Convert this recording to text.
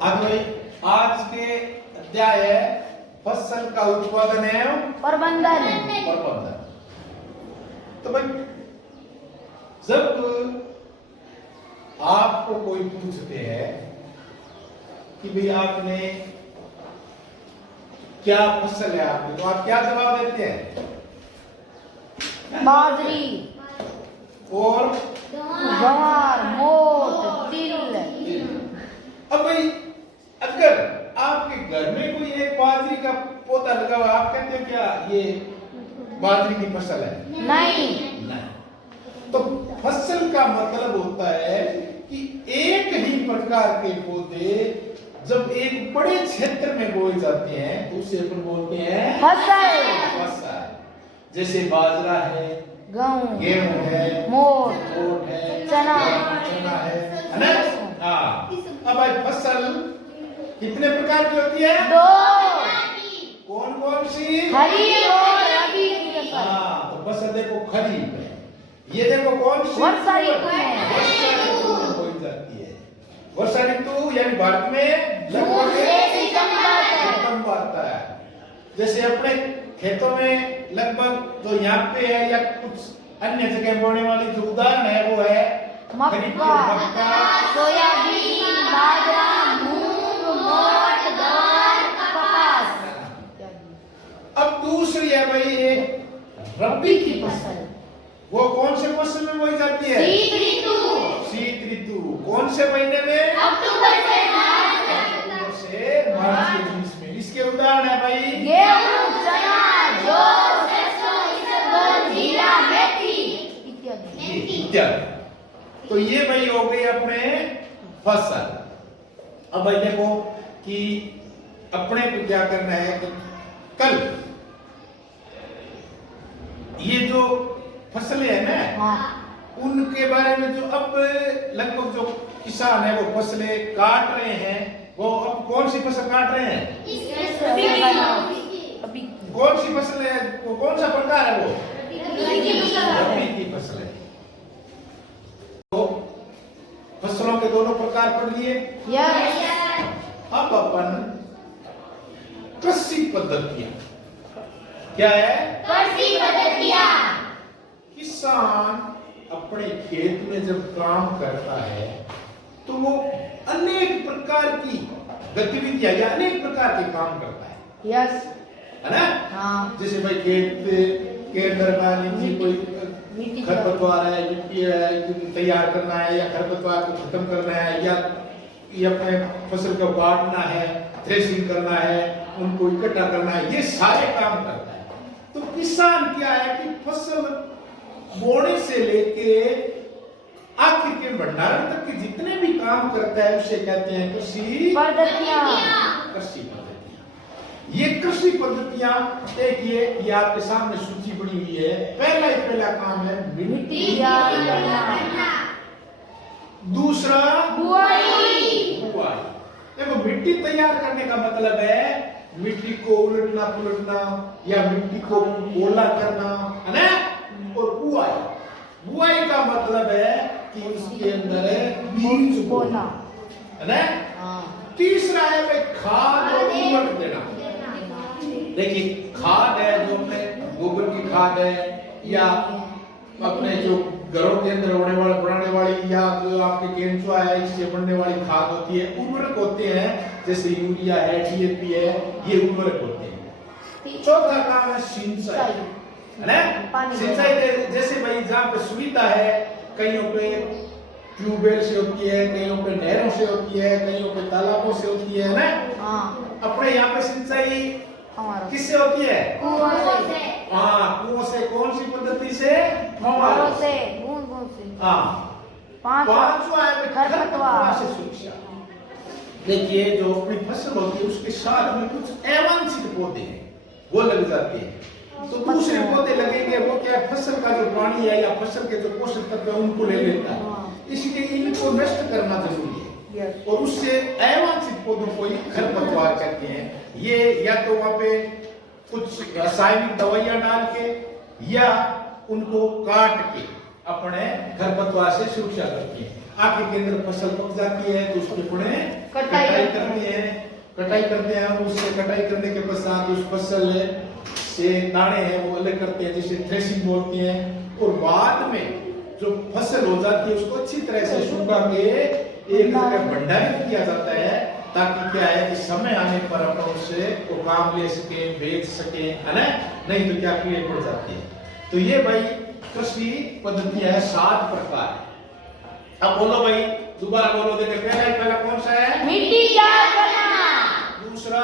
आज के अध्याय है फसल का उत्पादन एवं प्रबंधन। तो भाई जब आपको कोई पूछते हैं कि भाई आपने क्या फसल है आपकी, तो आप क्या जवाब देते हैं? बाजरी और ज्वार, मोठ, तिल। अब भाई अगर आपके घर में कोई एक बाजरी का पौधा लगा हुआ, आप कहते हो क्या ये बाजरी की फसल है? नहीं। तो फसल का मतलब होता है कि एक ही प्रकार के पौधे जब एक बड़े क्षेत्र में बोए जाते हैं तो उसे अपन बोलते हैं फसल। जैसे बाजरा है, गेहूं है, मोठ है, चना है ना? हाँ। अब भाई फसल कितने प्रकार की होती है? 2। कौन कौन सी? खरीफ और रबी की फसल। हाँ, तो फसल देखो खरीफ है, ये देखो कौन सी? वर्षा ऋतु में बोई जाती है। वर्षा ऋतु यानी भारत में जून से सितंबर आता है। जैसे अपने खेतों में लगभग जो यहाँ पे है या कुछ अन्य जगह बोने वाली जो उदाहरण है वो है मक्का, सोयाबीन, बाजरा, मूंग, मोठ, ज्वार, कपास। अब दूसरी है भाई एक रबी की फसल। वो कौन से मौसम में बोई जाती है? शीत ऋतु। शीत ऋतु कौन से महीने में? अक्टूबर से मार्च के बीच में। इसके उदाहरण है भाई गेहूं, चना, जौ, सरसों, इसबगोल, जीरा, मेथी इत्यादि। तो ये भाई हो गई अपने फसल। अब भाई देखो कि अपने को क्या करना है कि कल ये जो फसलें है ना, उनके बारे में जो अब लगभग जो किसान है वो फसलें काट रहे हैं, वो अब कौन सी फसल काट रहे हैं? कौन सी फसल है वो? कौन सा प्रकार है वो? रबी की फसल है। तो फसलों के दोनों प्रकार पढ़ लिए। अब अपन कृषि पद्धतियां क्या है? कृषि पद्धतियां। किसान अपने खेत में जब काम करता है तो वो अनेक प्रकार की गतिविधियां या अनेक प्रकार के काम करता है। यस, है ना? हाँ। जैसे भाई खेत के अंदर मान लीजिए कोई खरपतवार है, मिट्टी है, तैयार करना है या खरपतवार को खत्म करना है या अपने फसल को बांटना है, थ्रेसिंग करना है, उनको इकट्ठा करना है, ये सारे काम करता है। तो किसान क्या है कि फसल बोने से लेके आखिर के भंडारण तक के जितने भी काम करता है उसे कहते हैं कृषि पद्धतियां। कृषि पद्धतियां। ये कृषि पद्धतियां देखिए, ये आपके सामने सूची बनी हुई है। पहला काम है मिट्टी तैयार करना। दूसरा बुआई। देखो मिट्टी तैयार करने का मतलब है मिट्टी को उलटना पुलटना या मिट्टी को गोला करना, है ना? और बुआई का मतलब है कि उसके अंदर बीज बोना, है ना? तीसरा है भाई खाद और उर्वरक देना। देखिए खाद है जो अपने गोबर की खाद है या अपने जो घरों के अंदर बनाने वाली या जो आपके केंचुआ है इससे बनने वाली खाद होती है। उर्वरक होते हैं जैसे यूरिया है, डीएपी है, ये उर्वरक होते हैं। चौथा काम है सिंचाई, है ना? सिंचाई जैसे भाई जहाँ पे सुविधा है, कईयों पे ट्यूबवेल से होती है, कईयों पे नहरों से होती है, कईयों पे तालाबों से होती है ना? अपने यहाँ पे सिंचाई किससे होती है? कुआं से। हाँ, कुआं से। कौन सी पद्धति से? फव्वारों से, बूंद से। हाँ। पांचवा है खरपतवार से सुरक्षा। देखिए जो अपनी फसल होती है उसके साथ में कुछ अवांछित पौधे हैं वो लग जाते हैं, तो दूसरे पौधे लगेंगे, वो क्या है फसल का जो पानी है या फसल के जो पोषक तत्व है उनको ले लेता है। इसलिए इनको नष्ट करना जरूरी है। और उससे अवांछित पौधों को खरपतवार कहते हैं। ये या तो वहां पे कुछ रासायनिक दवाइयां डाल के या उनको काट के अपने खरपतवार से सुरक्षा करती है। आखिर के अंदर फसल पक जाती है तो उसके पुणे कटाई कटाई करते हैं। उससे कटाई करने के पश्चात उस फसल से दाने हैं वो अलग करते हैं, जिसे थ्रेशिंग बोलते हैं। और बाद में जो फसल हो जाती है उसको अच्छी तरह से सुखा के एक जगह भंडारित किया जाता है, ताकि क्या है कि समय आने पर अपन उससे वो काम ले सके, बेच सके, है ना। नहीं तो क्या कीड़े पड़ जाते हैं। तो ये भाई कृषि पद्धति है 7 प्रकार। अब बोलो भाई, दोबारा बोलो, देखो पहला कौन सा है? मिट्टी तैयार करना। दूसरा